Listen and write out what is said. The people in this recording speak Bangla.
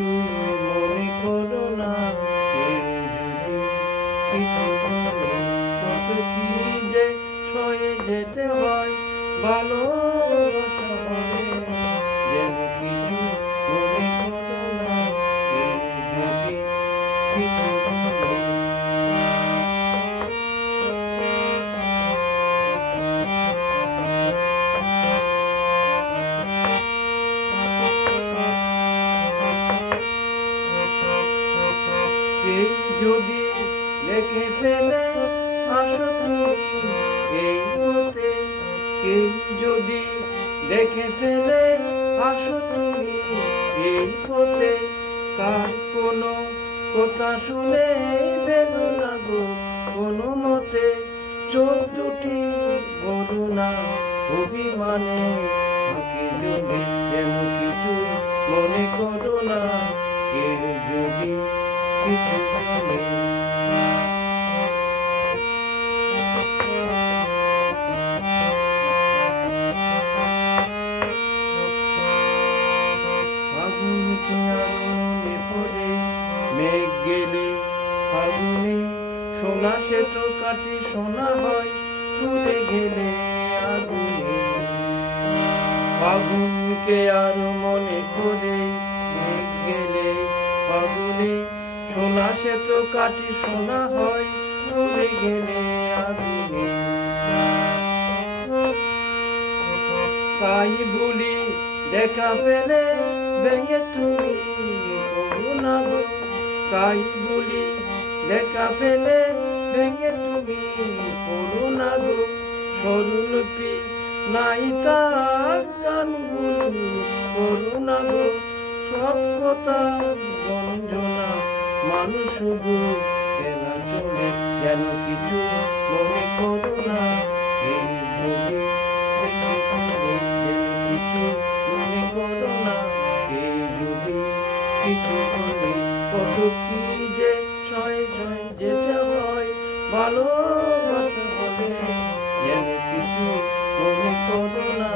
কিছু মনে করো না, কেউ যদি কিছু বলে, কত কি যে সয়ে যেতে হয় ভালোবাসা বলে। যেন কিছু মনে করো না, কেউ যদি কিছু বলে। কেউ যদি দেখে ফেলে আসো তুমি এই পথে, কেউ যদি দেখে ফেলে আসো তুমি এই পথে, কার কোনো কথা শুনে ভেবো না গো কোনো মতে। চোখ দুটি বলো না অভিমানে ফাঁকে যোগে, যেন কিছু মনে করো না, কেউ যদি কিছু বলে। ফাগুনকে আর মনে পড়ে মেঘ গেলে ফাগুনে, সোনা সে তো কাটে সোনা হয় ফুলে গেলে আগুনে। ফাগুনকে আর মনে পড়ে মেঘ গেলে ফাগুনে, সোনা সে তো কাটে সোনা হয় ফুলে গেলে আগুনে। তাই বলি দেখা পেলে ভেঙে তুমি করো না গো, তাই বলি দেখা পেলে ভেঙে তুমি করো না গো। স্বরূপী নাই তার গানগুলো করো না গো, সব কথা গঞ্জনা মানুষ গো খেলা চলে। যেন কিছু মনে করো না, এই যদি দেখে ফেলে, যেন কিছু মনে করো না, এই যদি কিছু বলে। কত কি যে সয়ে সয়ে যেতে হয় ভালোবাসা বলে, যেন কিছু মনে করো না।